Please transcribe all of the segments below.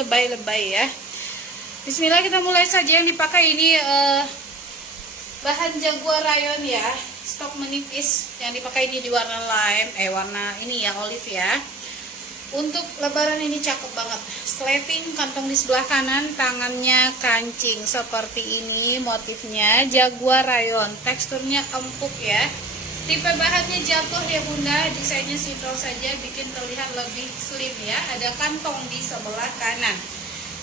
lebay-lebay ya. Bismillah, kita mulai saja. Yang dipakai ini bahan Jaguar rayon ya, stok menipis. Yang dipakai ini di warna lime, warna ini ya, olive ya. Untuk lebaran ini cakep banget. Sleting, kantong di sebelah kanan, tangannya kancing seperti ini. Motifnya Jaguar rayon, teksturnya empuk ya. Tipe bahannya jatuh ya bunda, desainnya simple saja, bikin terlihat lebih slim ya. Ada kantong di sebelah kanan.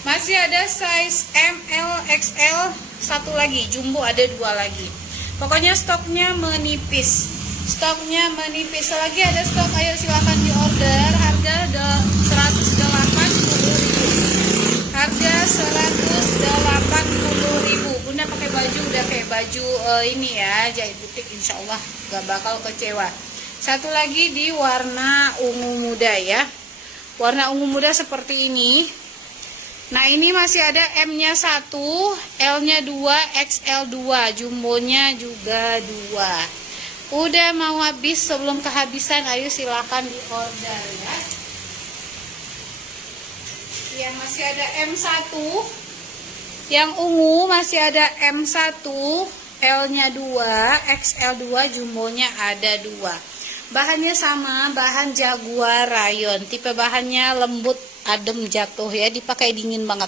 Masih ada size ML, XL, satu lagi, jumbo ada 2 lagi. Pokoknya stoknya menipis. Stoknya menipis. Selagi ada stok, ayo silahkan di order. Harga 180.000. Harga 180.000. Bunda pakai baju udah kayak baju ini ya, jahit butik, insya Allah gak bakal kecewa. Satu lagi di warna ungu muda ya. Warna ungu muda seperti ini. Nah ini masih ada M-nya 1, L-nya 2, XL 2, jumbonya juga 2. Udah mau habis, sebelum kehabisan ayo silakan di order ya. Yang masih ada M1, yang ungu masih ada M1, L-nya 2, XL 2, jumbonya ada 2. Bahannya sama, bahan Jaguar rayon. Tipe bahannya lembut, adem, jatuh ya, dipakai dingin banget.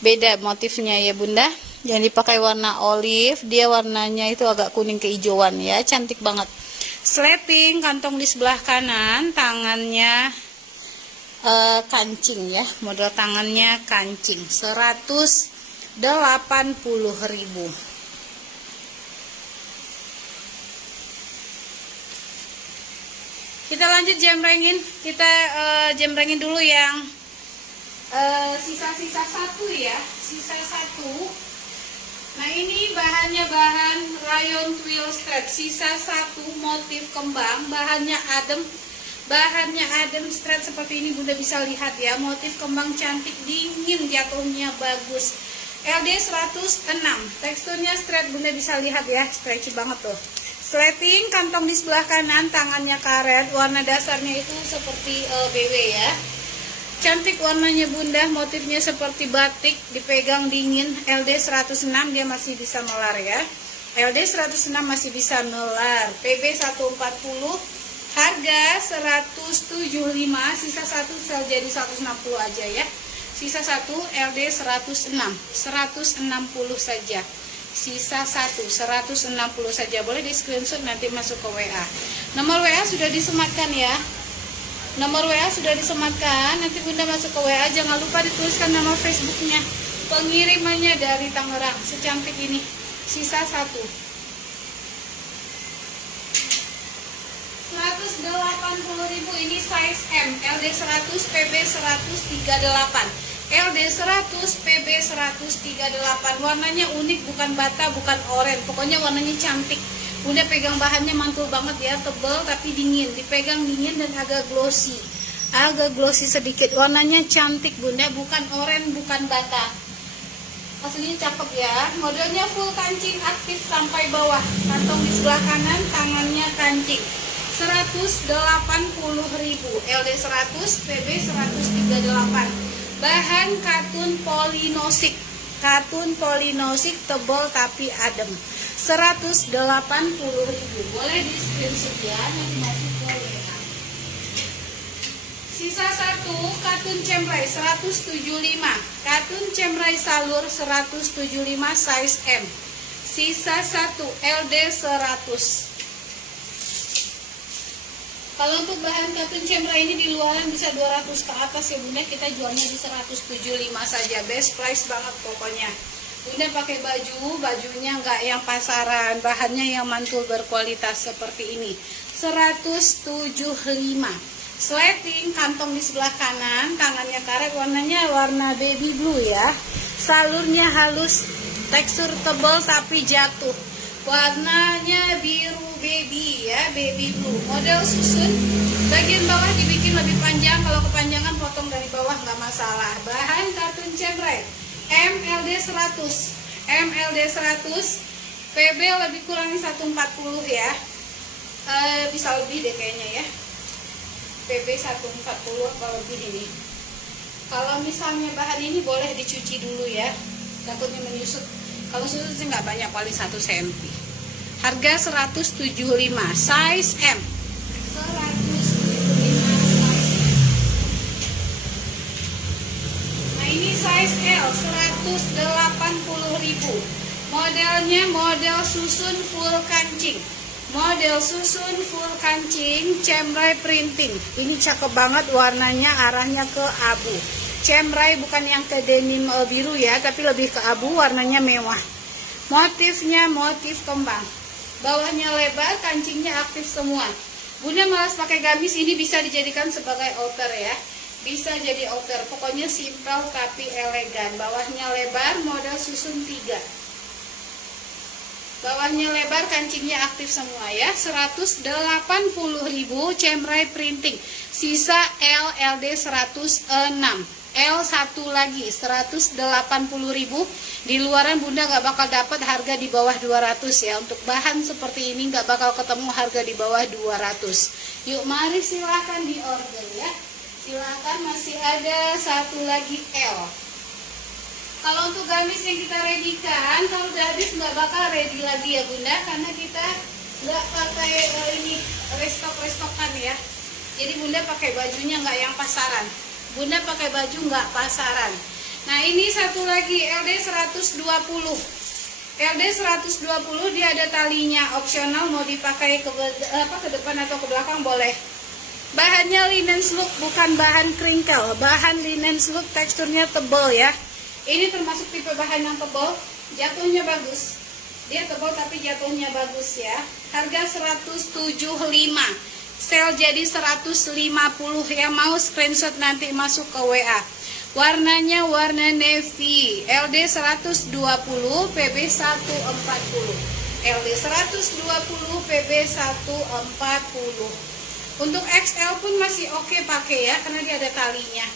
Beda motifnya ya bunda. Yang dipakai warna olive, dia warnanya itu agak kuning kehijauan ya, cantik banget. Sleting, kantong di sebelah kanan, tangannya kancing ya, model tangannya kancing. 180.000. Kita lanjut jembrengin. Kita jembrengin dulu yang sisa-sisa satu ya. Sisa satu. Nah ini bahannya bahan rayon twill stretch. Sisa satu, motif kembang. Bahannya adem. Bahannya adem, stretch seperti ini bunda bisa lihat ya. Motif kembang cantik, dingin, jatuhnya bagus. LD 106. Teksturnya stretch, bunda bisa lihat ya. Stretchy banget tuh. Sleting, kantong di sebelah kanan, tangannya karet. Warna dasarnya itu seperti BW ya. Cantik warnanya bunda, motifnya seperti batik, dipegang dingin. LD 106, dia masih bisa melar ya. LD 106 masih bisa melar. PB 140, harga 175, sisa 1 bisa jadi 160 aja ya. Sisa 1 LD 106, 160 saja. Sisa 1, 160 saja. Boleh di screenshot nanti masuk ke WA. Nomor WA sudah disematkan ya. Nomor WA sudah disematkan. Nanti bunda masuk ke WA. Jangan lupa dituliskan nama Facebooknya. Pengirimannya dari Tangerang. Secantik ini. Sisa 1. 180.000. Ini size M. LD 100, PB 138. LD 100, PB 138. Warnanya unik, bukan bata, bukan oranye. Pokoknya warnanya cantik. Bunda pegang bahannya mantul banget ya, tebal tapi dingin. Dipegang dingin dan agak glossy. Agak glossy sedikit. Warnanya cantik bunda, bukan oranye, bukan bata. Aslinya cakep ya. Modelnya full kancing aktif sampai bawah. Kantong di sebelah kanan, tangannya kancing. 180.000. LD 100, PB 138. Bahan katun polinosik. Katun polinosik tebal tapi adem. 180.000. Boleh di screenshot ya, nanti masuk ke WA. Sisa 1 katun cemrai 175. Katun cemrai salur 175 size M. Sisa 1 LD 100. Kalau untuk bahan katun cemrai ini di luaran bisa 200 ke atas ya bunda, kita jualnya di 175 saja. Best price banget pokoknya. Bunda pakai bajunya nggak yang pasaran, bahannya yang mantul berkualitas seperti ini. 175. Sleting, kantong di sebelah kanan, tangannya karet, warnanya warna baby blue ya. Salurnya halus, tekstur tebal tapi jatuh. Warnanya biru baby ya, baby blue. Model susun, bagian bawah dibikin lebih panjang. Kalau kepanjangan potong dari bawah nggak masalah. Bahan katun cemrai MLD 100, MLD 100, PB lebih kurang 140 ya. Bisa lebih deh kayaknya ya. PB 140 atau lebih ini. Kalau misalnya bahan ini boleh dicuci dulu ya, takutnya menyusut. Kalau susut sih nggak banyak, paling 1 cm. Harga 175, size M. 175 size M. Nah ini size L, 180.000. Modelnya model susun full kancing. Model susun full kancing, cemrai printing. Ini cakep banget, warnanya arahnya ke abu. Cemrai bukan yang ke denim biru ya, tapi lebih ke abu, warnanya mewah. Motifnya motif kembang. Bawahnya lebar, kancingnya aktif semua. Bunda malas pakai gamis, ini bisa dijadikan sebagai outer ya. Bisa jadi outer, pokoknya simpel tapi elegan. Bawahnya lebar, model susun 3. Bawahnya lebar, kancingnya aktif semua ya. 180.000, cemrai printing. Sisa L, LD 106. L1 lagi 180.000. Di luaran Bunda nggak bakal dapat harga di bawah 200 ya. Untuk bahan seperti ini nggak bakal ketemu harga di bawah 200. Yuk mari silahkan di order ya. Silahkan, masih ada satu lagi L. Kalau untuk gamis yang kita readykan, kalau udah habis nggak bakal ready lagi ya Bunda, karena kita nggak pakai ini restokan ya. Jadi Bunda pakai bajunya nggak yang pasaran. Bunda pakai baju nggak pasaran. Nah ini satu lagi LD 120. LD 120 dia ada talinya, opsional mau dipakai ke depan atau ke belakang boleh. Bahannya linen sluk, bukan bahan crinkle. Bahan linen sluk, teksturnya tebal ya. Ini termasuk tipe bahan yang tebal, jatuhnya bagus. Dia tebal tapi jatuhnya bagus ya. Harga 175. Sale jadi 150. Yang mau screenshot nanti masuk ke WA. Warnanya warna navy. LD 120, PB 140. LD 120, PB 140. Untuk XL pun masih oke pakai ya, karena dia ada talinya.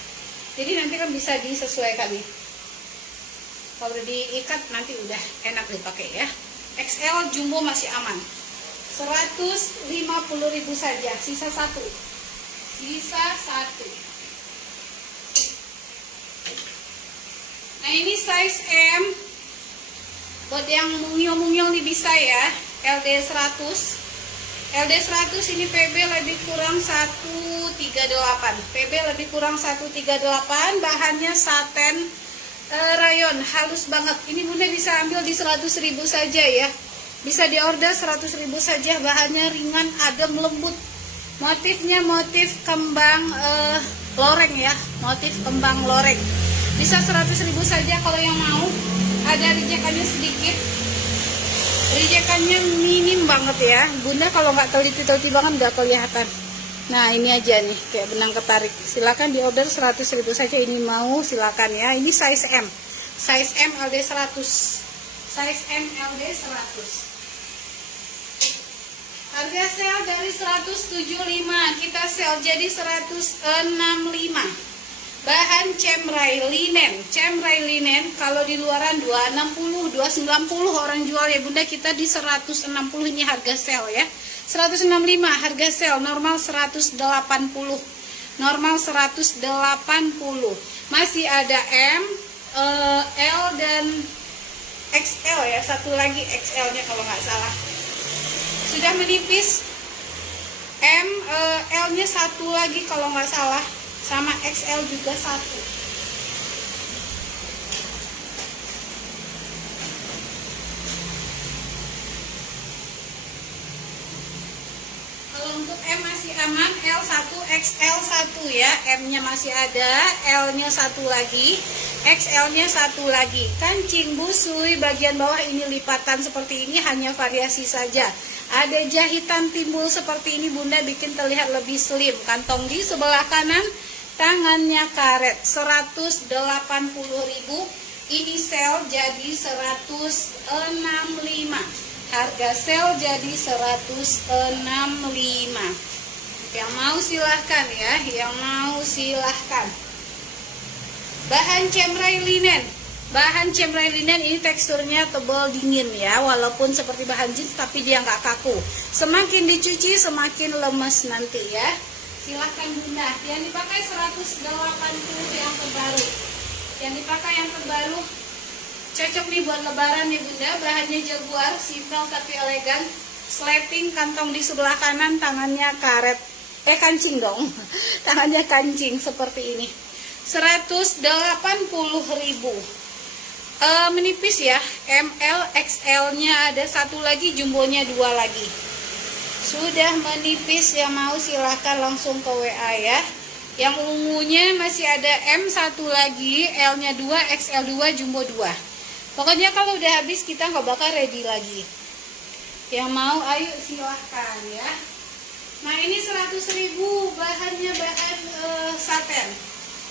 Jadi nanti kan bisa disesuaikan nih. Kalau diikat nanti udah enak dipakai ya. XL jumbo masih aman. 150.000 saja, sisa 1. Sisa 1. Nah ini size M. Buat yang mungil-mungil nih bisa ya. LD 100. LD 100 ini PB lebih kurang 138. PB lebih kurang 138. Bahannya saten rayon, halus banget. Ini Bunda bisa ambil di 100.000 saja ya. Bisa diorder 100.000 saja. Bahannya ringan, adem, lembut. Motifnya motif kembang loreng ya. Motif kembang loreng. Bisa 100.000 saja kalau yang mau. Ada rijekannya sedikit. Rijekannya minim banget ya. Bunda kalau nggak teliti-teliti banget nggak kelihatan. Nah ini aja nih, kayak benang ketarik. Silakan di order 100.000 saja. Ini mau silakan ya. Ini size M. Size M LD 100. Size M LD 100. Harga sale dari 175 kita sale jadi 165. Bahan cemrai linen. Cemrai linen kalau di luaran 260, 290 orang jual ya Bunda, kita di 160 ini harga sale ya. 165 harga sale, normal 180. Normal 180. Masih ada M, L dan XL ya. Satu lagi XL-nya kalau nggak salah. Sudah menipis. M, L-nya satu lagi kalau nggak salah. Sama XL juga satu. Kalau untuk M masih aman, L1, XL1 ya. M-nya masih ada, L-nya satu lagi, XL-nya satu lagi. Kancing busui bagian bawah ini lipatan seperti ini, hanya variasi saja. Ada jahitan timbul seperti ini, Bunda bikin terlihat lebih slim. Kantong di sebelah kanan, tangannya karet. 180.000. Ini sale jadi 165. Harga sale jadi 165. Yang mau silahkan ya, yang mau silahkan. Bahan cemrai linen. Bahan cemrai linen ini teksturnya tebal dingin ya, walaupun seperti bahan jeans tapi dia nggak kaku. Semakin dicuci semakin lemes nanti ya. Silahkan Bunda. Yang dipakai 180 yang terbaru. Yang dipakai yang terbaru cocok nih buat lebaran nih Bunda. Bahannya jaguar, simpel tapi elegan. Sleting, kantong di sebelah kanan, tangannya karet. Kancing dong. Tangannya kancing seperti ini. 180.000. Menipis ya. ML, XL-nya ada satu lagi, jumbonya 2 lagi. Sudah menipis, yang mau silahkan langsung ke WA ya. Yang ungunya masih ada M1 lagi, L-nya 2, XL 2, jumbo 2. Pokoknya kalau udah habis kita nggak bakal ready lagi. Yang mau ayo silahkan ya. Nah ini 100.000, bahannya bahan satin.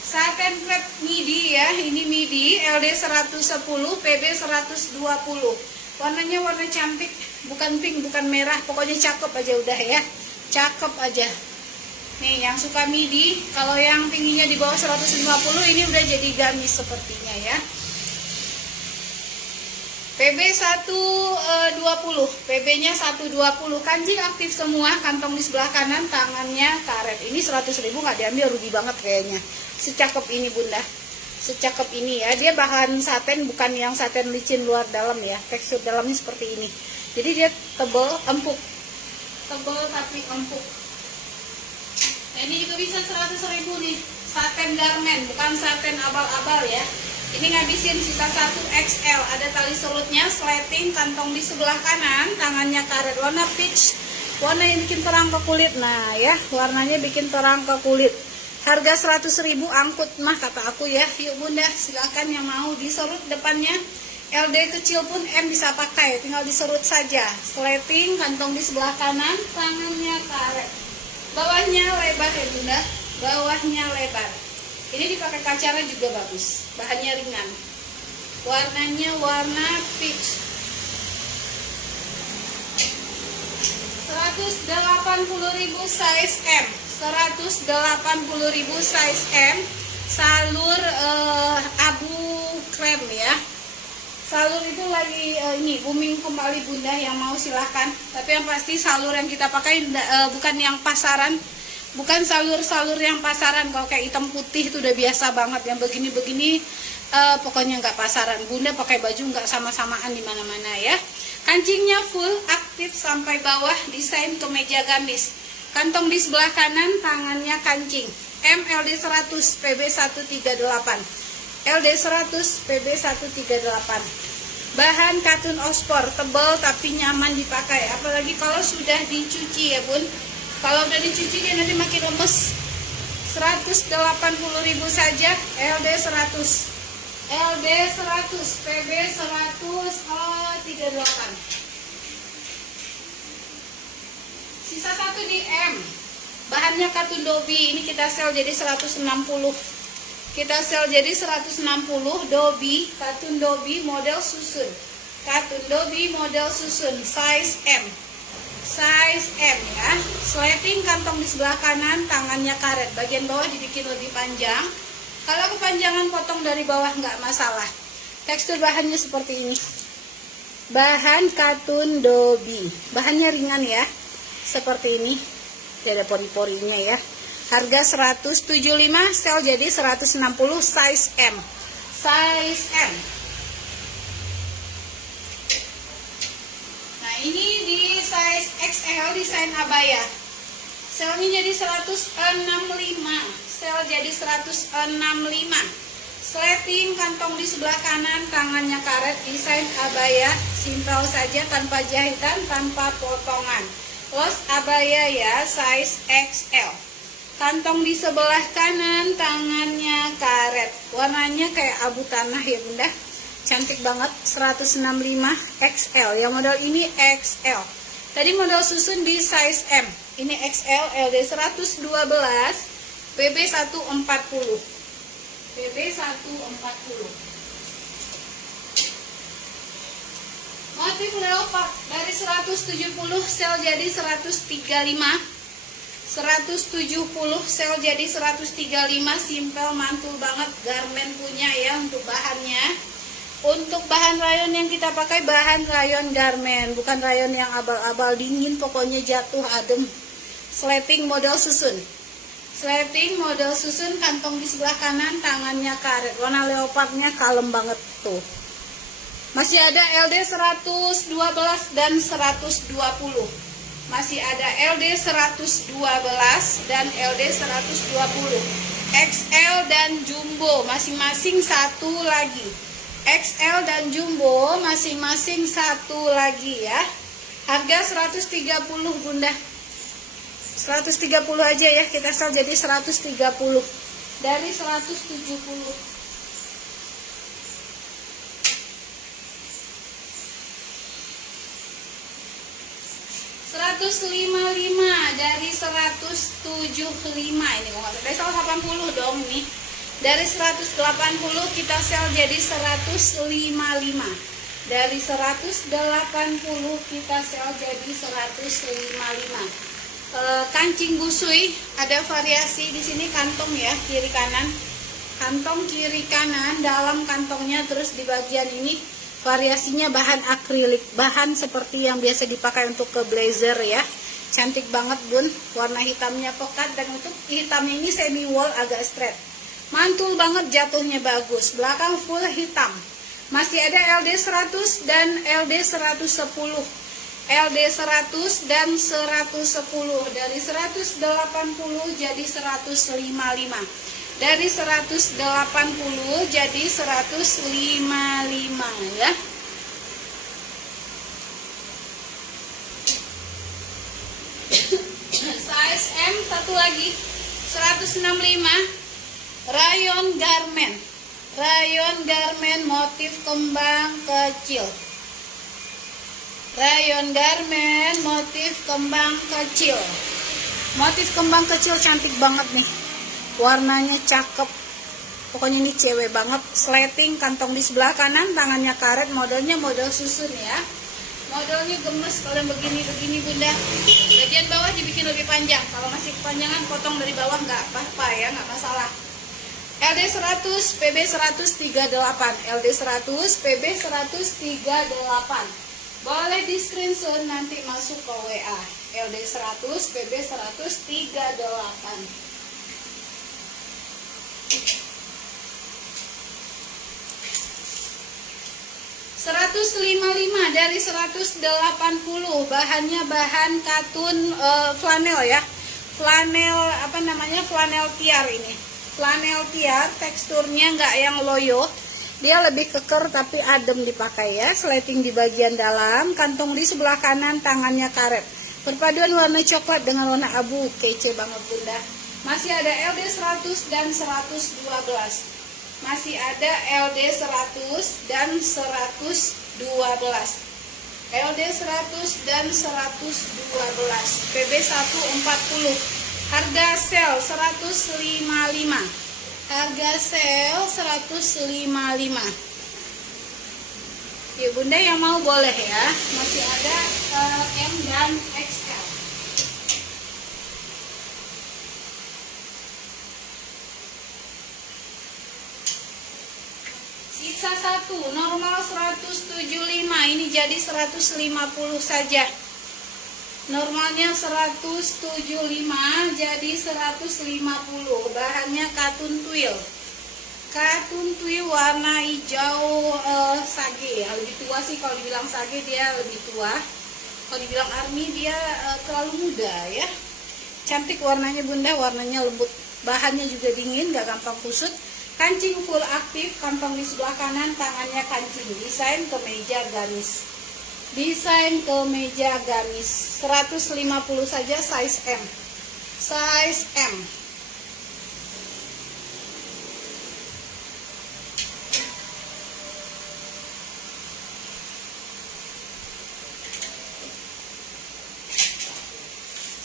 Satin crepe midi ya, ini midi LD 110, PB 120. Warnanya warna cantik, bukan pink, bukan merah, pokoknya cakep aja udah ya. Cakep aja. Nih yang suka midi, kalau yang tingginya di bawah 150 ini udah jadi gamis sepertinya ya. PB 120, PB-nya 120, kancing aktif semua, kantong di sebelah kanan, tangannya karet. Ini 100.000 nggak diambil, rugi banget kayaknya. Secakep ini Bunda, secakep ini ya. Dia bahan satin, bukan yang satin licin luar dalam ya. Tekstur dalamnya seperti ini. Jadi dia tebal, empuk. Tebal tapi empuk. Nah, ini juga bisa 100.000 nih. Satin garment, bukan satin abal-abal ya. Ini ngabisin sisa 1 XL. Ada tali serutnya, sleting, kantong di sebelah kanan, tangannya karet. Warna peach, warna yang bikin terang ke kulit. Nah ya, warnanya bikin terang ke kulit. Harga 100.000 angkut mah kata aku ya. Yuk Bunda, silakan yang mau diserut depannya. LD kecil pun M bisa pakai, tinggal diserut saja. Sleting, kantong di sebelah kanan, tangannya karet. Bawahnya lebar ya Bunda, bawahnya lebar. Ini dipakai kacara juga bagus, bahannya ringan. Warnanya warna peach. 180.000 size M. 180.000 size M. Salur abu krem ya. Salur itu lagi ini booming kembali Bunda, yang mau silahkan. Tapi yang pasti salur yang kita pakai bukan yang pasaran. Bukan salur-salur yang pasaran. Kalau kayak hitam putih itu udah biasa banget. Yang begini-begini pokoknya nggak pasaran. Bunda pakai baju nggak sama-samaan di mana-mana ya. Kancingnya full aktif sampai bawah, desain kemeja gamis. Kantong di sebelah kanan, tangannya kancing. MLD 100, PB 138. LD 100, PB 138. Bahan katun ospor, tebal tapi nyaman dipakai. Apalagi kalau sudah dicuci ya Bun. Kalau udah dicuci dia nanti makin lemes. 180.000 saja, LD 100. LD 100, PB 138. Sisa satu di M. Bahannya katun dobi. Ini kita sel jadi 160. Kita sel jadi 160 dobi, katun dobi model susun. Katun dobi model susun size M. Size M ya. Sleting, kantong di sebelah kanan, tangannya karet. Bagian bawah dibikin lebih panjang. Kalau kepanjangan potong dari bawah nggak masalah. Tekstur bahannya seperti ini. Bahan katun dobi. Bahannya ringan ya. Seperti ini. Dia ada pori-porinya ya. Harga 175, sel jadi 160, size M. Size M. Nah, ini di size XL, desain abaya. Selnya jadi 165. Sel jadi 165. Sleting, kantong di sebelah kanan, tangannya karet, desain abaya. Simpel saja, tanpa jahitan, tanpa potongan. Los abaya ya, size XL. Kantong di sebelah kanan, tangannya karet. Warnanya kayak abu tanah ya Bunda. Cantik banget, 165 XL. Yang model ini XL. Tadi model susun di size M. Ini XL, LD 112, PB 140. PB 140. Motif leopard dari 170 sel jadi 135. 170 sel jadi 135. Simpel, mantul banget, garment punya ya untuk bahannya. Untuk bahan rayon yang kita pakai bahan rayon garment, bukan rayon yang abal-abal dingin, pokoknya jatuh adem. Sleting model susun. Sleting model susun, kantong di sebelah kanan, tangannya karet. Warna leopardnya kalem banget tuh. Masih ada LD 112 dan 120. Masih ada LD 112 dan LD 120. XL dan Jumbo masing-masing satu lagi. XL dan Jumbo masing-masing satu lagi ya. Harga 130 Bunda. 130 aja ya, kita sel jadi 130 dari 170. 155 dari 175 ini dari 180 dong nih. Dari 180 kita sel jadi 155. Dari 180 kita sel jadi 155. Kancing busui ada variasi di sini, kantong ya, kiri kanan. Kantong kiri kanan, dalam kantongnya, terus di bagian ini variasinya bahan akrilik, bahan seperti yang biasa dipakai untuk ke blazer ya. Cantik banget Bun, warna hitamnya pekat dan untuk hitamnya ini semi wool agak straight. Mantul banget, jatuhnya bagus, belakang full hitam. Masih ada LD 100 dan LD 110. LD 100 dan 110, dari 180 jadi 155. Dari 180 jadi 155 ya. Size M satu lagi 165, rayon garment. Rayon garment motif kembang kecil. Rayon garment motif kembang kecil. Motif kembang kecil cantik banget nih. Warnanya cakep. Pokoknya ini cewek banget. Sleting, kantong di sebelah kanan, tangannya karet, modelnya model susun ya. Modelnya gemes kalau begini Bunda. Bagian bawah dibikin lebih panjang. Kalau masih kepanjangan potong dari bawah nggak apa-apa ya, nggak masalah. LD 100 PB 138, LD 100 PB 138. Boleh di screenshot nanti masuk ke WA. LD 100 PB 138. 155 dari 180, bahannya bahan katun flanel ya. Flanel apa namanya? Flanel tiar ini. Flanel tiar, teksturnya nggak yang loyo. Dia lebih keker tapi adem dipakai ya. Sleting di bagian dalam, kantong di sebelah kanan, tangannya karet. Perpaduan warna coklat dengan warna abu, kece banget Bunda. Masih ada LD 100 dan 112. Masih ada LD 100 dan 112. LD 100 dan 112. PB 140. Harga sel 155. Harga sel 155. Ya Bunda yang mau boleh ya. Masih ada M dan XL. Sisa satu, normal 175, ini jadi 150 saja. Normalnya 175 jadi 150. Bahannya katun twill. Katun twill warna hijau sage ya. Lebih tua sih, kalau dibilang sage dia lebih tua. Kalau dibilang army dia terlalu muda ya. Cantik warnanya Bunda, warnanya lembut. Bahannya juga dingin, gak gampang kusut. Kancing full aktif, kantong di sebelah kanan, tangannya kancing. Desain kemeja gamis. Desain kemeja gamis. 150 saja, size M. Size M.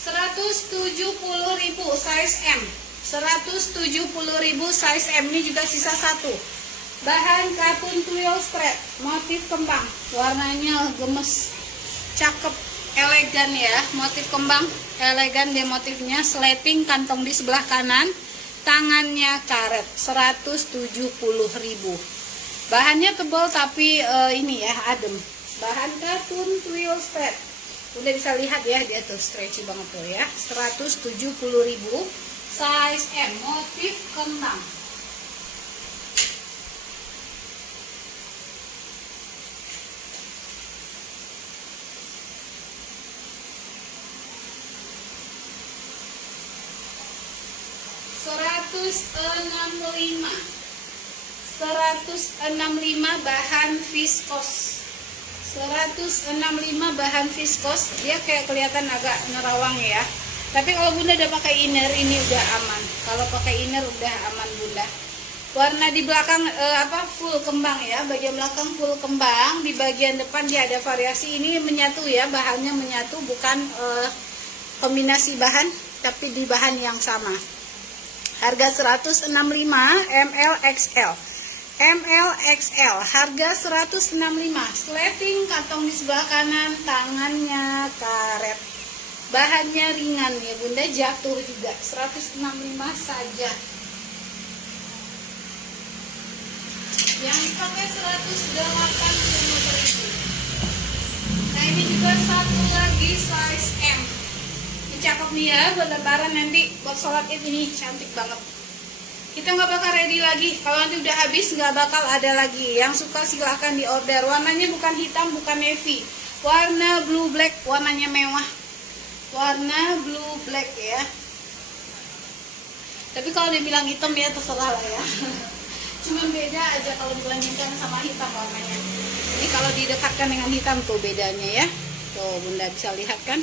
Rp170.000 size M. 170.000 size M, ini juga sisa satu. Bahan katun twill straight, motif kembang, warnanya gemes, cakep, elegan ya. Motif kembang, elegan dia motifnya. Sleting, kantong di sebelah kanan, tangannya karet. 170.000. Bahannya tebal tapi ini ya adem. Bahan katun twill straight. Udah bisa lihat ya, dia tuh stretchy banget tuh ya. 170.000. size M, motif kembang. $165 bahan viskos. 165 bahan viskos. Dia kayak kelihatan agak nerawang ya. Tapi kalau Bunda udah pakai inner ini udah aman. Kalau pakai inner udah aman Bunda. Warna di belakang full kembang ya. Bagian belakang full kembang. Di bagian depan dia ada variasi. Ini menyatu ya. Bahannya menyatu, bukan kombinasi bahan, tapi di bahan yang sama. Harga 165 ML XL. ML XL harga 165. Sleting kantong di sebelah kanan, tangannya karet. Bahannya ringan ya Bunda, jatuh juga. 165 saja. Yang dipakai 180.000. Nah ini juga satu lagi size M. Cakep nih ya buat lebaran nanti, buat sholat id ini cantik banget. Kita nggak bakal ready lagi, kalau nanti udah habis nggak bakal ada lagi. Yang suka silahkan di order. Warnanya bukan hitam, bukan navy, warna blue black, warnanya mewah, warna blue black ya. Tapi kalau dibilang hitam ya terserah lah ya. Cuman beda aja kalau dibandingkan sama hitam warnanya. Ini kalau didekatkan dengan hitam tuh bedanya ya. Tuh Bunda bisa lihat kan,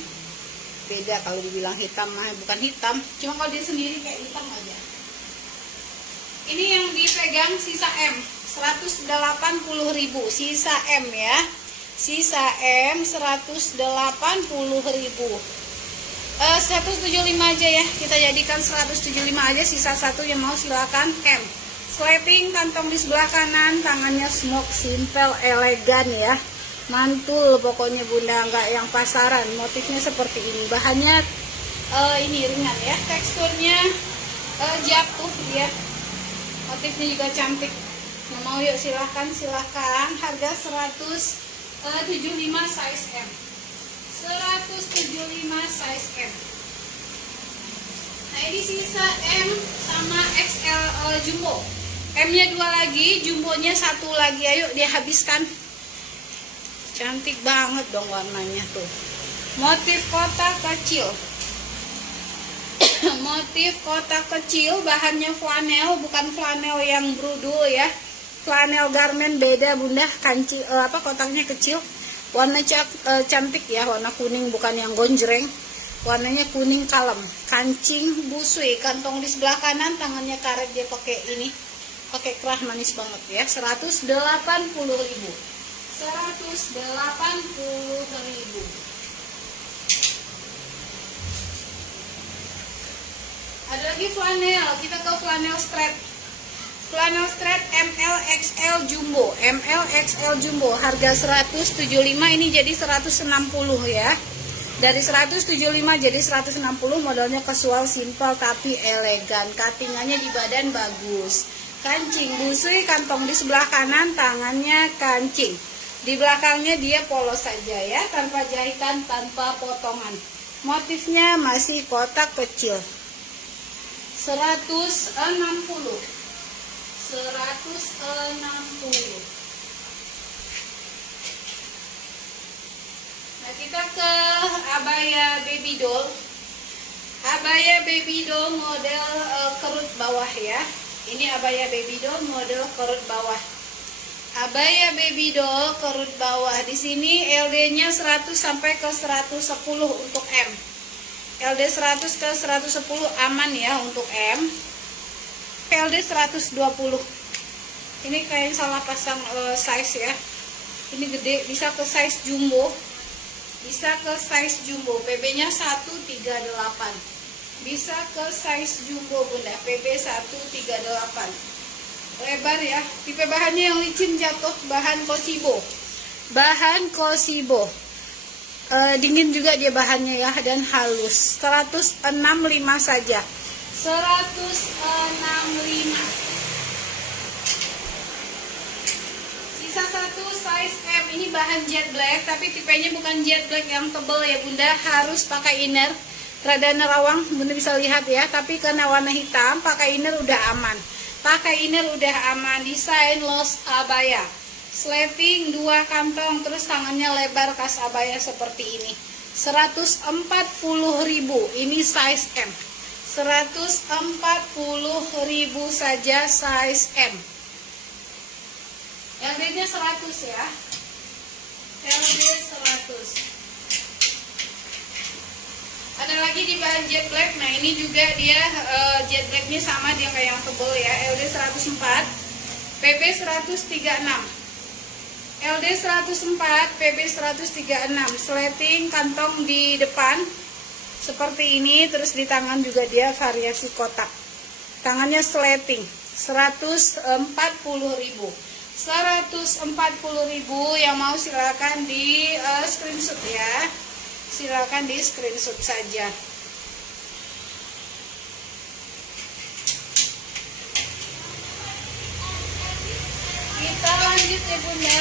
beda. Kalau dibilang hitam mah bukan hitam, cuma kalau dia sendiri kayak hitam aja. Ini yang dipegang sisa M, 180.000 sisa M ya. Sisa M 180.000. 175 aja ya, kita jadikan 175 aja. Sisa satu yang mau silakan M. Sleting kantong di sebelah kanan, tangannya smoke, simple, elegan ya. Mantul pokoknya Bunda, nggak yang pasaran. Motifnya seperti ini, bahannya ini ringan ya, teksturnya jatuh ya. Motifnya juga cantik. Yang mau yuk silahkan. Harga 175 size M. 175 size M. Nah ini sisa M sama XL jumbo. M-nya 2 lagi, jumbonya 1 lagi. Ayo dihabiskan. Cantik banget dong warnanya tuh. Motif kotak kecil. Motif kotak kecil, bahannya flanel, bukan flanel yang brudul ya. Flanel garment beda Bunda, kancil kotaknya kecil. Warna cantik ya, warna kuning, bukan yang gonjreng. Warnanya kuning kalem. Kancing busui, kantong di sebelah kanan, tangannya karet. Dia pakai ini, pakai kerah manis banget ya. 180.000. 180.000. Ada lagi flanel, kita ke flanel straight. Flanel straight ML XL jumbo. ML XL jumbo harga 175, ini jadi 160 ya. Dari 175 jadi 160. Modelnya casual, simple tapi elegan. Cuttingannya di badan bagus. Kancing busui, kantong di sebelah kanan, tangannya kancing. Di belakangnya dia polos saja ya, tanpa jahitan, tanpa potongan. Motifnya masih kotak kecil. 160. Nah kita ke abaya baby doll. Abaya baby doll model kerut bawah ya. Ini abaya baby doll model kerut bawah. Abaya baby doll kerut bawah. Di sini LD-nya 100 sampai ke 110 untuk M. LD 100 ke 110 aman ya untuk M. LD 120. Ini kayak salah pasang size ya. Ini gede, bisa ke size jumbo. Bisa ke size jumbo. PB-nya 138. Bisa ke size jumbo Bunda. PB 138. Lebar ya. Tipe bahannya yang licin jatuh, bahan Kosibo. Bahan Kosibo. Dingin juga dia bahannya ya, dan halus. 165 saja. 165. Sisa satu size M. Ini bahan jet black, tapi tipenya bukan jet black yang tebal ya Bunda, harus pakai inner. rada nerawang, Bunda bisa lihat ya. Tapi karena warna hitam, pakai inner udah aman. Pakai inner udah aman. Desain los abaya, sleting 2 kantong, terus tangannya lebar kas abaya seperti ini. 140.000. Ini size M. 140.000 saja size M. LD-nya 100 ya. LD 100. Ada lagi di bahan jet black. Nah, ini juga dia jet blacknya sama, dia kayak yang tebel ya. LD 104, PB 136. LD 104, PB 136. Sleting kantong di depan seperti ini, terus di tangan juga dia variasi kotak. Tangannya sleting. 140.000. 140.000 yang mau silakan di screenshot ya. Silakan di screenshot saja. Kita lanjut ya Bunda.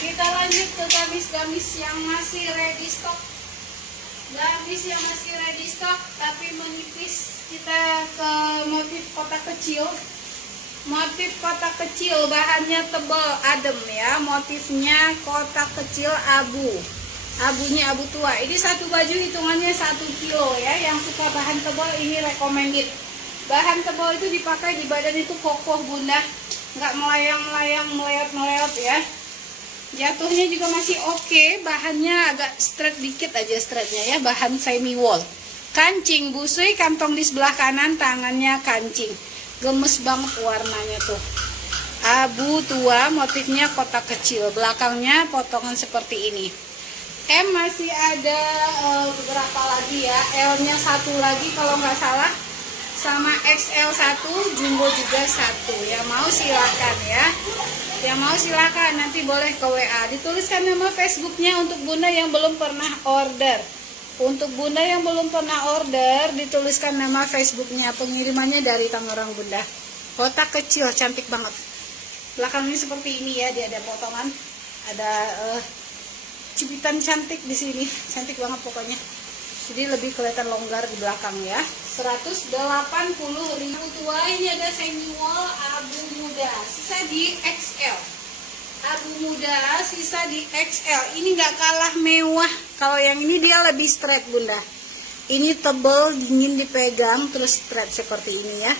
Kita lanjut ke gamis-gamis yang masih ready stock. Gamis yang masih ready stock tapi menipis. Kita ke motif kotak kecil. Motif kotak kecil, bahannya tebal, adem ya. Motifnya kotak kecil abu. Abunya abu tua. Ini satu baju hitungannya 1 kilo ya. Yang suka bahan tebal ini recommended. Bahan tebal itu dipakai di badan itu kokoh Bunda. Nggak melayang-melayang, meleot-meleot ya. Jatuhnya juga masih oke. Bahannya agak straight dikit aja straightnya ya. Bahan semi wool. Kancing busui, kantong di sebelah kanan, tangannya kancing. Gemes banget warnanya tuh. Abu tua, motifnya kotak kecil. Belakangnya potongan seperti ini. M masih ada beberapa lagi ya. L-nya 1 lagi kalau nggak salah. Sama XL 1, jumbo juga 1. Yang mau silakan ya. Yang mau silakan, nanti boleh ke WA. Dituliskan nama Facebooknya untuk Bunda yang belum pernah order. Untuk Bunda yang belum pernah order, dituliskan nama Facebooknya. Pengirimannya dari Tangerang Bunda. Kotak kecil, cantik banget. Belakangnya seperti ini ya, dia ada potongan, ada cipitan cantik di sini, cantik banget pokoknya. Jadi lebih kelihatan longgar di belakang ya. 180.000 tua. Ini ada semi wool abu muda, sisa di XL. Abu muda, sisa di XL. Ini nggak kalah mewah. Kalau yang ini dia lebih straight Bunda. Ini tebel, dingin dipegang, terus straight seperti ini ya.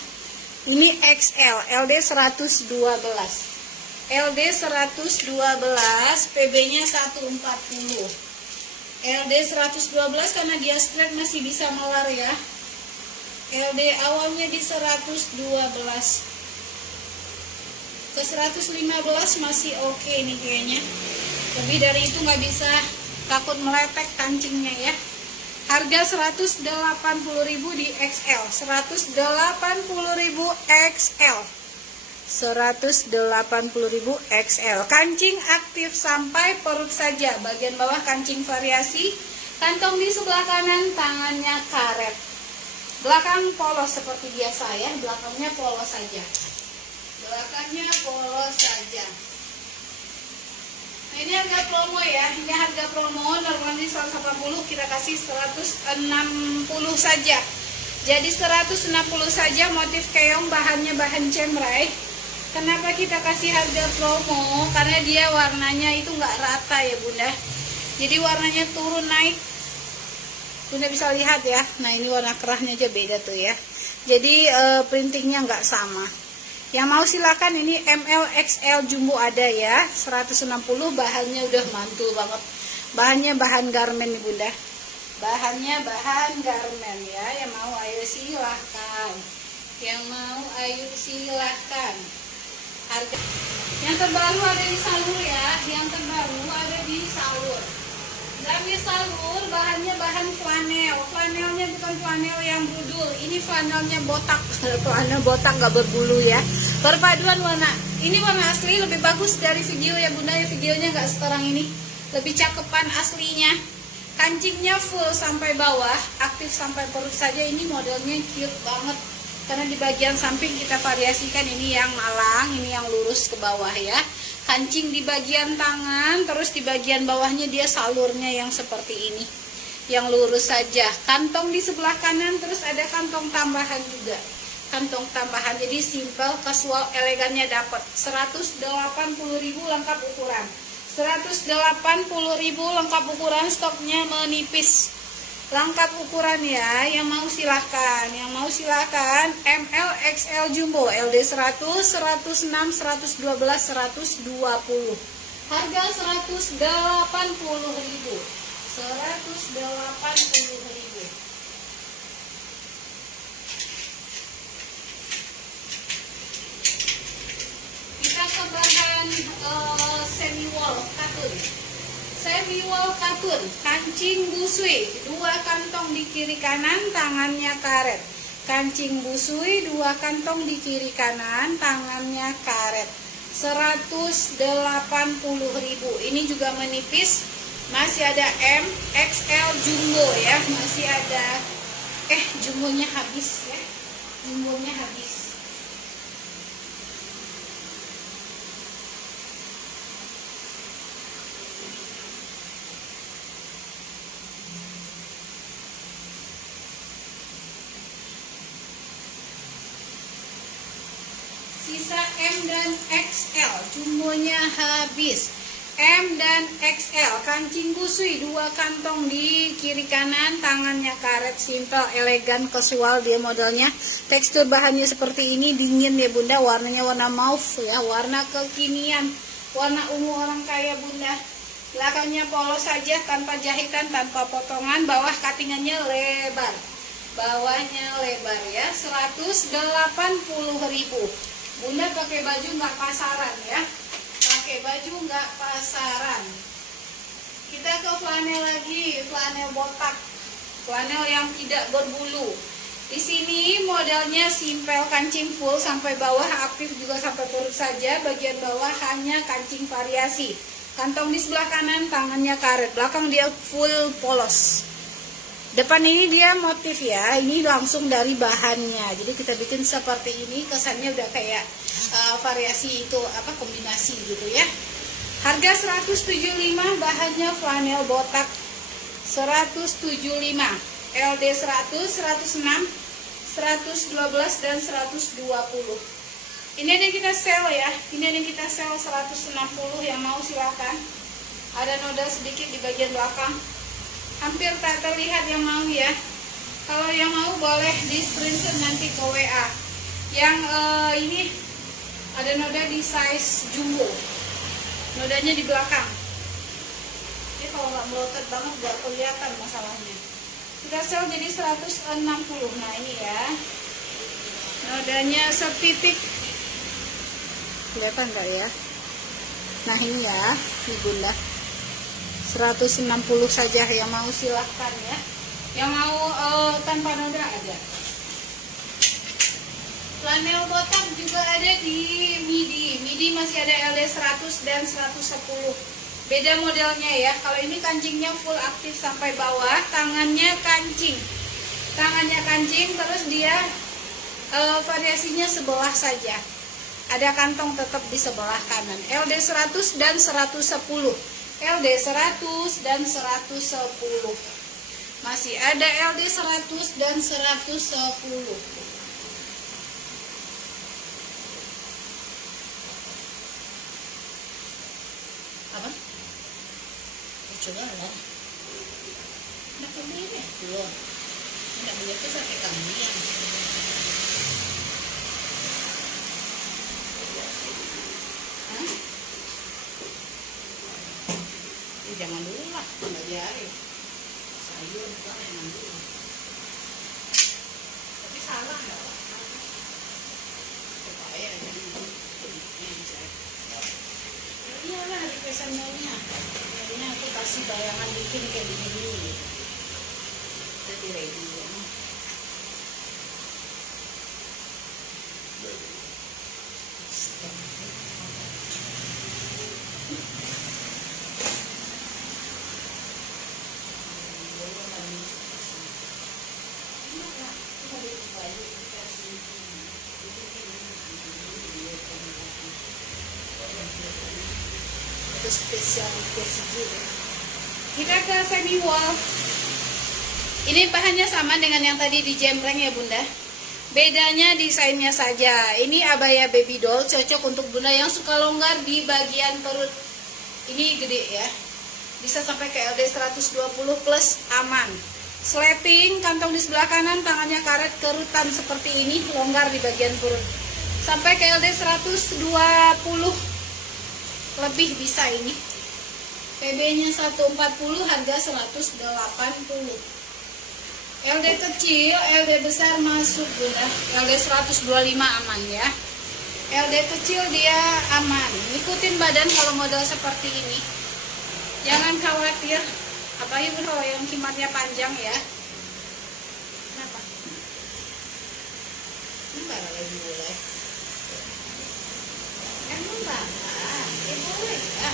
Ini XL, LD 112. LD 112, PB-nya 140. LD 112 karena dia straight masih bisa melar ya. LD awalnya di 112. Ke 115 masih oke nih kayaknya. Lebih dari itu nggak bisa, takut meletek kancingnya ya. Harga 180.000 di XL. 180.000 XL. 180.000 XL. Kancing aktif sampai perut saja. Bagian bawah kancing variasi. Kantong di sebelah kanan, tangannya karet. Belakang polos seperti biasa ya. Belakangnya polos saja. Belakangnya polos saja. Nah, ini harga promo ya. Ini harga promo normalnya 180, kita kasih 160 saja. Jadi 160 saja. Motif keong, bahannya bahan cemrai. Kenapa kita kasih harga promo? Karena dia warnanya itu nggak rata ya Bunda. Jadi warnanya turun naik. Bunda bisa lihat ya. Nah ini warna kerahnya aja beda tuh ya. Jadi printingnya nggak sama. Yang mau silakan, ini ML XL jumbo ada ya. 160, bahannya udah mantul banget. Bahannya bahan garmen nih Bunda. Bahannya bahan garmen ya. Yang mau ayo silahkan. Yang mau ayo silahkan. Harga yang terbaru ada di Salur ya. Yang terbaru ada di Salur. Gamis Salur, bahannya bahan flanel. Flanelnya bukan flanel yang brudul. Ini flanelnya botak. Flanel botak gak berbulu ya. Perpaduan warna. Ini warna asli lebih bagus dari video ya Bunda ya. Videonya gak sekarang ini. Lebih cakepan aslinya. Kancingnya full sampai bawah, aktif sampai perut saja. Ini modelnya cute banget. Karena di bagian samping kita variasikan, ini yang malang, ini yang lurus ke bawah ya. Kancing di bagian tangan, terus di bagian bawahnya dia salurnya yang seperti ini. yang lurus saja. Kantong di sebelah kanan, terus ada kantong tambahan juga. Kantong tambahan, jadi simple, casual, elegannya dapat. 180.000 lengkap ukuran. 180.000 lengkap ukuran, stoknya menipis. Lengkap ukuran ya, yang mau silahkan. Yang mau silahkan, ML, XL, Jumbo, LD 100, 106, 112, 120. Harga 180.000. 180.000. Kita ke bahan semi wall katun. Semi wall katun, kancing busui, 2 kantong di kiri kanan, tangannya karet. Kancing busui, 2 kantong di kiri kanan, tangannya karet. 180.000. Ini juga menipis. Masih ada M, XL, Jumbo ya. Masih ada Jumbonya habis ya. Jumbonya habis. Sisa M dan XL, jumbonya habis. M dan XL, kancing busui, 2 kantong di kiri kanan, tangannya karet, simple, elegan, casual dia modelnya. Tekstur bahannya seperti ini, dingin ya bunda, warnanya warna mauve ya, warna kekinian, warna ungu orang kaya bunda. Belakangnya polos saja, tanpa jahitan, tanpa potongan, bawah cuttingannya lebar. Bawahnya lebar ya, 180.000. Bunda pakai baju nggak pasaran ya, pakai baju nggak pasaran. Kita ke flanel lagi, flanel botak, flanel yang tidak berbulu. Di sini modelnya simpel, kancing full sampai bawah, aktif juga sampai perut saja. Bagian bawah hanya kancing variasi. Kantong di sebelah kanan, tangannya karet. Belakang dia full polos. Depan ini dia motif ya, ini langsung dari bahannya. Jadi kita bikin seperti ini, kesannya udah kayak variasi itu kombinasi gitu ya. Harga 175, bahannya flanel botak 175. LD 100, 106, 112 dan 120. Ini ada yang kita sell ya. Ini ada yang kita sell 160, yang mau silahkan. Ada noda sedikit di bagian belakang. Hampir tak terlihat, yang mau ya. Kalau yang mau boleh di screenshot nanti ke WA. Yang ini ada noda di size jumbo. Nodanya di belakang. Jadi kalau nggak melotot banget nggak kelihatan masalahnya. Kita sel jadi 160. Nah ini ya. Nodanya setitik. Kelihatan nggak ya? Nah ini ya, ini bunda. 160 saja, yang mau silahkan ya. Yang mau tanpa noda ada. Flanel botak juga ada di midi. Midi masih ada LD 100 dan 110. Beda modelnya ya. Kalau ini kancingnya full aktif sampai bawah, tangannya kancing. Tangannya kancing, terus dia variasinya sebelah saja. Ada kantong tetap di sebelah kanan. LD 100 dan 110. LD 100 dan 110. Masih ada LD 100 dan 110. Apa? Coba lah. Nak kembali deh. Belum. Tidak boleh tuh sampai kambing. Jangan dulu lah, nggak jadi. Sayur juga jangan dulu. Tapi salah nggak lah. Supaya jangan dulu. Iyalah requestan maunya. Jadinya aku kasih bayangan bikin kayak begini. Jadi ready ya. Spesial request juga. Kita ke semi wall. Ini bahannya sama dengan yang tadi di jembreng ya bunda. Bedanya desainnya saja. Ini abaya baby doll, cocok untuk bunda yang suka longgar di bagian perut. Ini gede ya. Bisa sampai ke LD 120 plus, aman. Sleting, kantong di sebelah kanan, tangannya karet kerutan seperti ini, longgar di bagian perut. Sampai ke LD 120 lebih bisa ini. PB-nya 140, harga 180. LD kecil, LD besar masuk bunda. LD 125 aman ya. LD kecil dia aman. Ikutin badan kalau model seperti ini. Jangan khawatir. Apalagi kalau yang kimarnya panjang ya. Kenapa? Enggak lagi boleh. Emang banget. Boleh ya.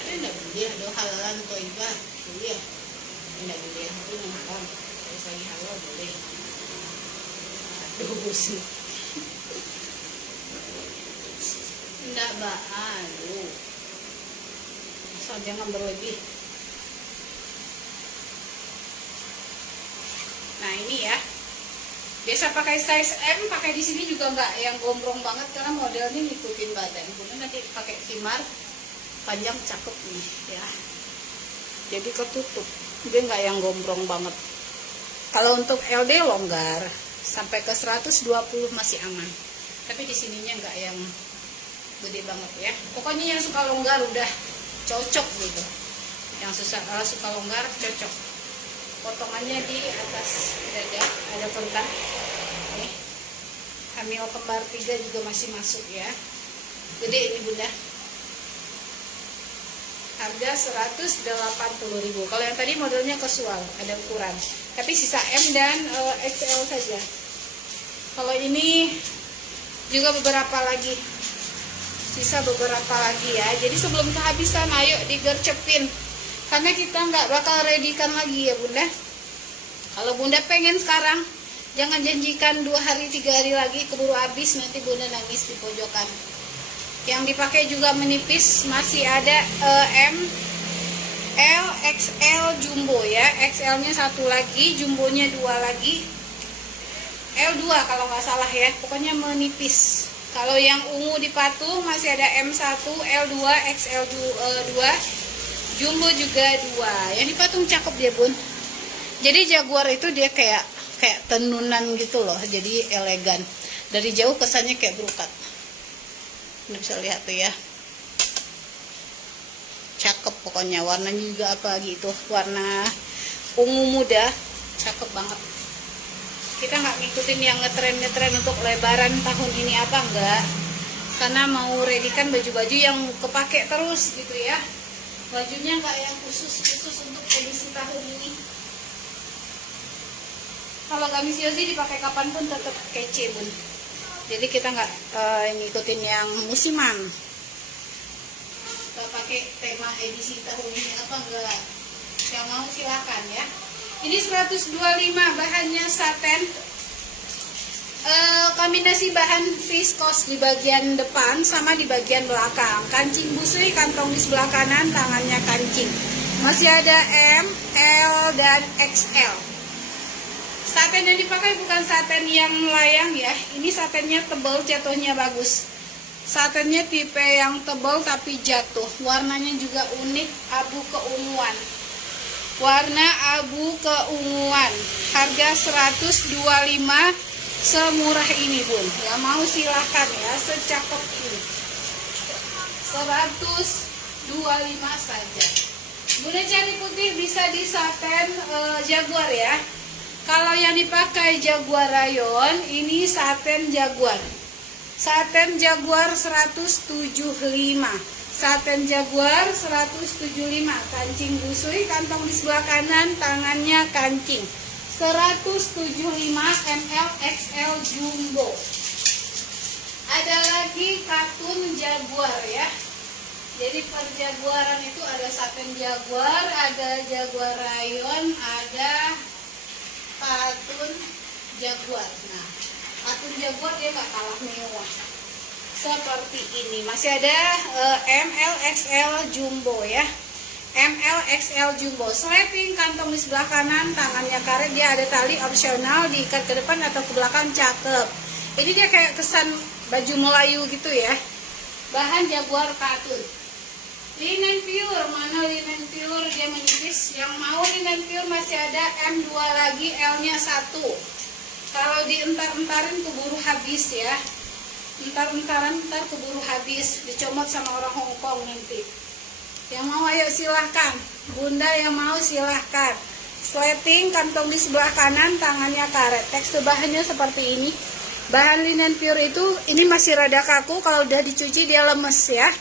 Ada enggak boleh? Ada halalan atau ibadah? Boleh. Enggak boleh. Itu haram. Kalau lagi halal boleh. Aduh sih. Enggak, Mbak. Aduh. Asal jangan berlebih. Nah, ini ya. Biasa pakai size M, pakai di sini juga enggak yang gombrong banget karena modelnya ngikutin badan. Kemudian nanti pakai khimar panjang cakep nih ya. Jadi ketutup. Dia enggak yang gombrong banget. Kalau untuk LD longgar sampai ke 120 masih aman. Tapi di sininya enggak yang gede banget ya. Pokoknya yang suka longgar udah cocok gitu. Yang suka longgar cocok. Potongannya di atas dada ada kentang. Nih. Hamil kembar 3 juga masih masuk ya. Gede ini bunda. Harga 180.000. Kalau yang tadi modelnya casual, ada ukuran. Tapi sisa M dan XL saja. Kalau ini juga beberapa lagi. Sisa beberapa lagi ya. Jadi sebelum kehabisan ayo digercepin. Karena kita nggak bakal readykan lagi ya bunda. Kalau bunda pengen sekarang, jangan janjikan 2 hari 3 hari lagi keburu habis, nanti bunda nangis di pojokan. Yang dipakai juga menipis, masih ada M, L, XL, jumbo ya. XL nya 1 lagi, jumbonya 2 lagi, L2 kalau nggak salah ya. Pokoknya menipis. Kalau yang ungu dipatung masih ada M1, L2, XL2, jumbo juga 2. Yang dipatung cakep dia bun. Jadi Jaguar itu dia kayak tenunan gitu loh. Jadi elegan. Dari jauh kesannya kayak berukat. Anda bisa lihat tuh ya. Cakep pokoknya. Warnanya juga apa gitu. Warna ungu muda. Cakep banget. Kita nggak ngikutin yang ngetren untuk lebaran tahun ini apa enggak, karena mau readykan baju-baju yang kepake terus gitu ya. Bajunya nggak yang khusus untuk edisi tahun ini. Kalau gamis Yosi dipakai kapanpun tetap kece bun. Jadi kita nggak ngikutin yang musiman. Kita pakai tema edisi tahun ini apa enggak? Yang mau silakan ya. Ini 125, bahannya satin. Kombinasi bahan viskos di bagian depan sama di bagian belakang. Kancing busui, kantong di sebelah kanan, tangannya kancing. Masih ada M, L, dan XL. Satin yang dipakai bukan satin yang melayang ya. Ini satinnya tebal, jatuhnya bagus. Satinnya tipe yang tebal tapi jatuh. Warnanya juga unik, abu keunguan. Warna abu keunguan. Harga 125, semurah ini bun. Yang mau silahkan ya, secakep ini. 125 saja. Bunda cari putih bisa di satin Jaguar ya. Kalau yang dipakai Jaguar rayon, ini satin Jaguar. Satin Jaguar 175. Satin Jaguar 175. Kancing busui, kantong di sebelah kanan, tangannya kancing. 175 ml XL jumbo. Ada lagi katun Jaguar ya. Jadi per Jaguaran itu ada satin Jaguar, ada Jaguar rayon, ada katun Jaguar. Nah, katun Jaguar dia gak kalah mewah. Seperti ini. Masih ada M, L, XL jumbo ya. ML XL jumbo. Sleting, kantong di sebelah kanan, tangannya karet, dia ada tali opsional, diikat ke depan atau ke belakang, cakep. Ini dia kayak kesan baju Melayu gitu ya. Bahan Jaguar katun. Linen pure, mana linen pure, dia menipis. Yang mau linen pure masih ada M2 lagi, L-nya 1. Kalau dientar-entarin keburu habis ya. Ntar keburu habis, dicomot sama orang Hongkong nanti. Yang mau ayo silahkan, bunda yang mau silahkan. Sleting, kantong di sebelah kanan, tangannya karet. Tekstur bahannya seperti ini. Bahan linen pure itu ini masih rada kaku, kalau udah dicuci dia lemes ya.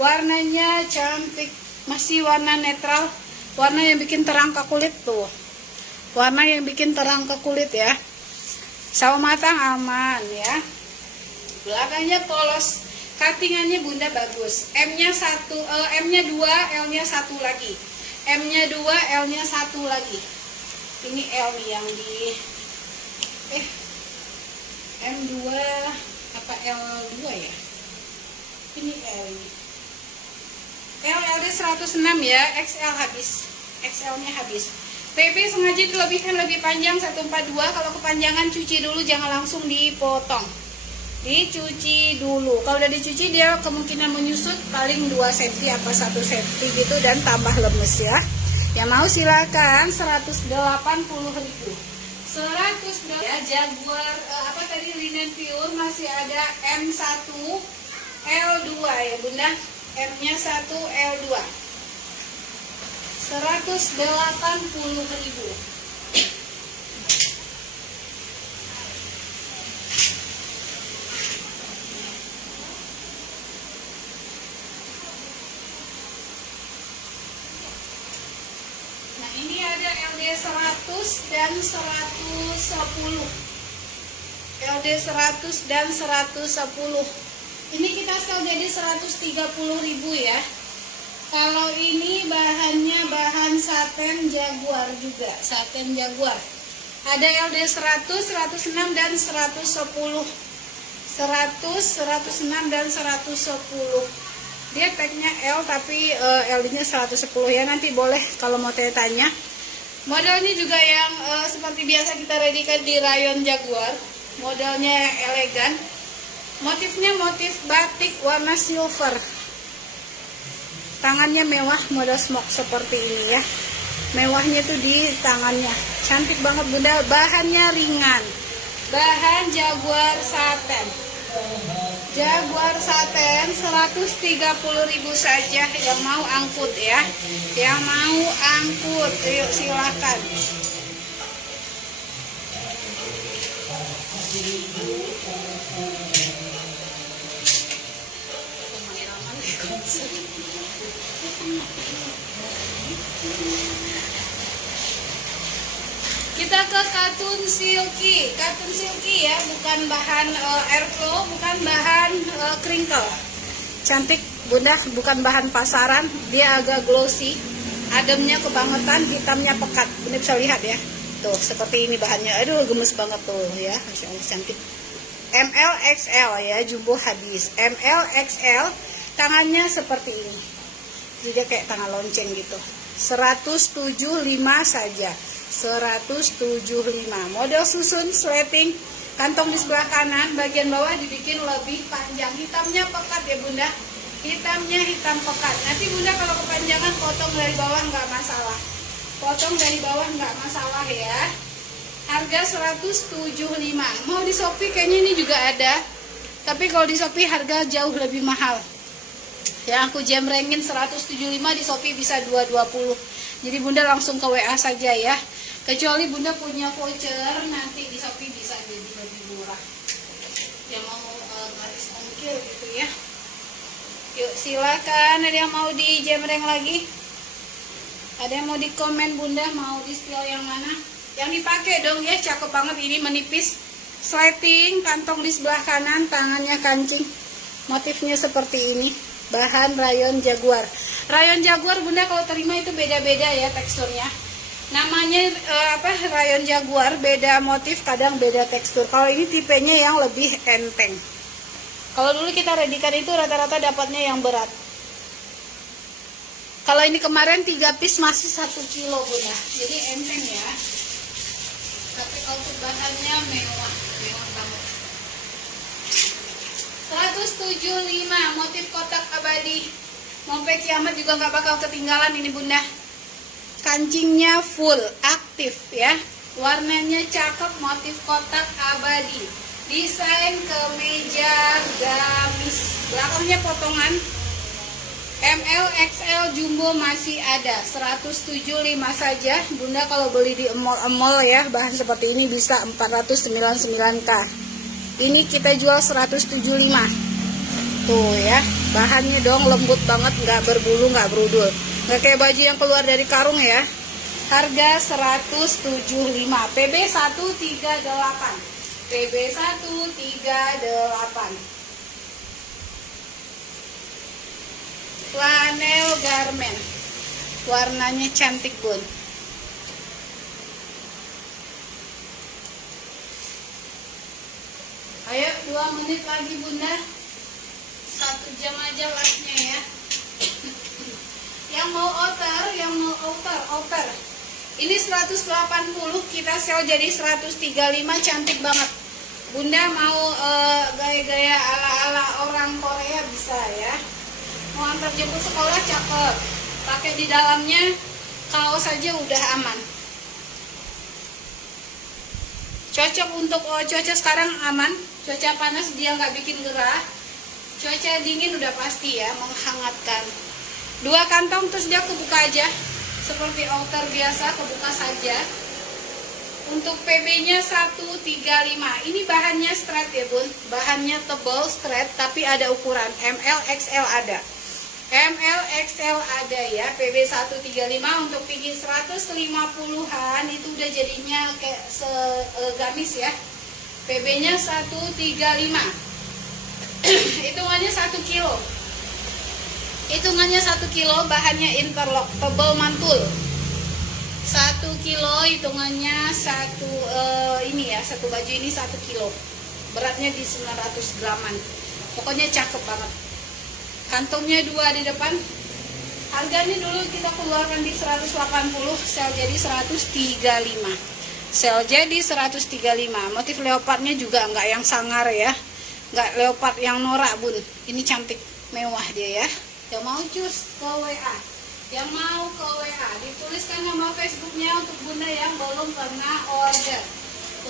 Warnanya cantik, masih warna netral, warna yang bikin terang ke kulit tuh. Warna yang bikin terang ke kulit ya. Sawo matang aman ya. Belakangnya polos. Cuttingannya bunda bagus. M-nya 1, M-nya 2, L-nya 1 lagi. M-nya 2, L-nya 1 lagi. Ini L nih yang di M2 apa L2 ya? Ini L. LD 106 ya, XL habis. XL-nya habis. PP sengaja dilebihkan lebih panjang 142. Kalau kepanjangan cuci dulu, jangan langsung dipotong. Dicuci dulu. Kalau udah dicuci dia kemungkinan menyusut paling 2 cm apa 1 cm gitu dan tambah lemes ya. Yang mau silakan 180.000. 100 ya Jaguar apa tadi linen pure masih ada M1 L2 ya bunda. M-nya 1 L2. 180.000. Ini ada LD 100 dan 110. LD 100 dan 110. Ini kita sel jadi 130.000 ya. Kalau ini bahannya bahan saten Jaguar juga, saten Jaguar. Ada LD 100, 106 dan 110. 100, 106 dan 110. Dia tagnya L tapi LD-nya 110 ya. Nanti boleh kalau mau tanya. Modelnya juga yang seperti biasa kita readykan di rayon Jaguar. Modelnya elegan. Motifnya motif batik warna silver. Tangannya mewah, model smoke seperti ini ya. Mewahnya tuh di tangannya. Cantik banget bunda. Bahannya ringan. Bahan Jaguar saten. Jaguar saten 130.000 saja. Yang mau angkut ya. Yang mau angkut, yuk silakan. Kita ke katun silky ya, bukan bahan airflow, bukan bahan crinkle. Cantik bunda, bukan bahan pasaran, dia agak glossy, ademnya kebangetan, hitamnya pekat. Bunda bisa lihat ya, tuh seperti ini bahannya. Aduh gemes banget tuh ya, masya Allah cantik. ML XL ya, jumbo habis. ML XL, tangannya seperti ini, jadi kayak tangan lonceng gitu. 175 saja. 175. Model susun sleting, kantong di sebelah kanan, bagian bawah dibikin lebih panjang. Hitamnya pekat ya bunda, hitamnya hitam pekat. Nanti bunda kalau kepanjangan potong dari bawah nggak masalah, potong dari bawah nggak masalah ya. Harga 175. Mau di Shopee kayaknya ini juga ada, tapi kalau di Shopee harga jauh lebih mahal. Yang aku jemrengin 175, di Shopee bisa 220. Jadi bunda langsung ke WA saja ya. Kecuali bunda punya voucher, nanti di Shopee bisa jadi lebih murah. Yang mau gratis ongkir gitu ya. Yuk silakan, ada yang mau di jemreng lagi? Ada yang mau di komen bunda, mau di style yang mana? Yang dipakai dong ya, cakep banget ini, menipis. Sleting, kantong di sebelah kanan, tangannya kancing. Motifnya seperti ini. Bahan rayon Jaguar. Rayon Jaguar bunda kalau terima itu beda-beda ya teksturnya. Namanya rayon Jaguar, beda motif, kadang beda tekstur. Kalau ini tipenya yang lebih enteng. Kalau dulu kita readykan itu rata-rata dapatnya yang berat. Kalau ini kemarin 3 piece masih 1 kilo Bunda. Jadi enteng ya. Tapi kalau bahannya mewah banget. 175 motif kotak abadi. Sampai kiamat juga nggak bakal ketinggalan ini Bunda. Kancingnya full aktif ya. Warnanya cakep, motif kotak abadi. Desain kemeja gamis. Belakangnya potongan. ML, XL, jumbo masih ada. 175 saja. Bunda kalau beli di mall ya, bahan seperti ini bisa 499k. Ini kita jual 175. Tuh ya, bahannya dong lembut banget, nggak berbulu, nggak berudul. Nggak kayak baju yang keluar dari karung ya. Harga 175. PB 138. PB 138. Flanel garment. Warnanya cantik Bun. Ayo 2 menit lagi Bunda. 1 jam aja lastnya ya. Yang mau outer. Ini 180, kita sel jadi 135, cantik banget. Bunda mau gaya-gaya ala-ala orang Korea bisa ya. Mau antar jemput sekolah cakep. Pakai di dalamnya kaos saja udah aman. Cocok untuk cuaca sekarang aman. Cuaca panas dia nggak bikin gerah. Cuaca dingin udah pasti ya, menghangatkan. 2 kantong terus dia kebuka aja. Seperti outer biasa, kebuka saja. Untuk PB-nya 135. Ini bahannya straight ya Bun. Bahannya tebal straight tapi ada ukuran ML, XL ada. ML, XL ada ya. PB 135 untuk tinggi 150-an itu udah jadinya kayak gamis ya. PB-nya 135. Hitungannya 1 kilo. Hitungannya 1 kilo, bahannya interlock, tebal mantul. 1 kilo hitungannya ini ya, satu baju ini 1 kilo. Beratnya di 900 graman. Pokoknya cakep banget. Kantongnya 2 di depan. Harganya dulu kita keluarkan di 180, sel jadi 135. Sel jadi 135. Motif leopardnya juga enggak yang sangar ya. Enggak leopard yang norak Bun. Ini cantik, mewah dia ya. Yang mau cus ke WA. Yang mau ke WA, dituliskan nama Facebooknya untuk Bunda yang belum pernah order.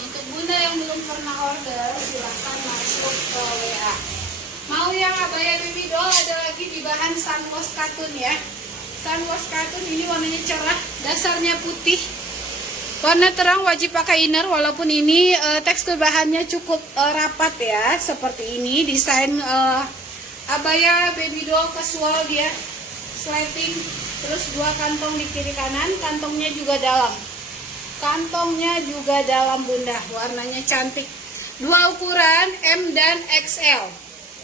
Untuk Bunda yang belum pernah order, silahkan masuk ke WA. Mau yang abaya baby doll ada lagi di bahan sunwash katun ya. Sunwash katun ini warnanya cerah, dasarnya putih. Warna terang wajib pakai inner, walaupun ini tekstur bahannya cukup rapat ya. Seperti ini, desain abaya baby doll casual dia. Slating. Terus 2 kantong di kiri kanan, kantongnya juga dalam. Kantongnya juga dalam Bunda, warnanya cantik. 2 ukuran M dan XL.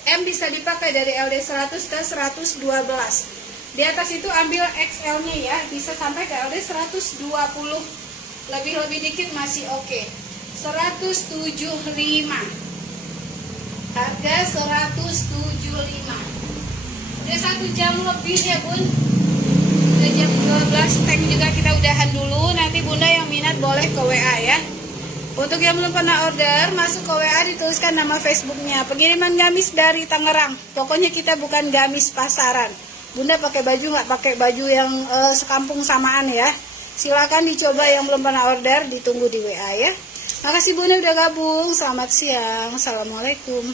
M bisa dipakai dari LD 100 ke 112. Di atas itu ambil XL-nya ya, bisa sampai ke LD 120. Lebih-lebih dikit masih oke. 175. Harga 175. Udah 1 jam lebih ya Bun. Udah jam 12, tank juga kita udahan dulu. Nanti Bunda yang minat boleh ke WA ya. Untuk yang belum pernah order, masuk ke WA, dituliskan nama Facebooknya. Pengiriman gamis dari Tangerang. Pokoknya kita bukan gamis pasaran. Bunda pakai baju nggak pakai baju yang sekampung samaan ya. Silakan dicoba yang belum pernah order, ditunggu di WA ya. Makasih Bunda udah gabung. Selamat siang. Assalamualaikum.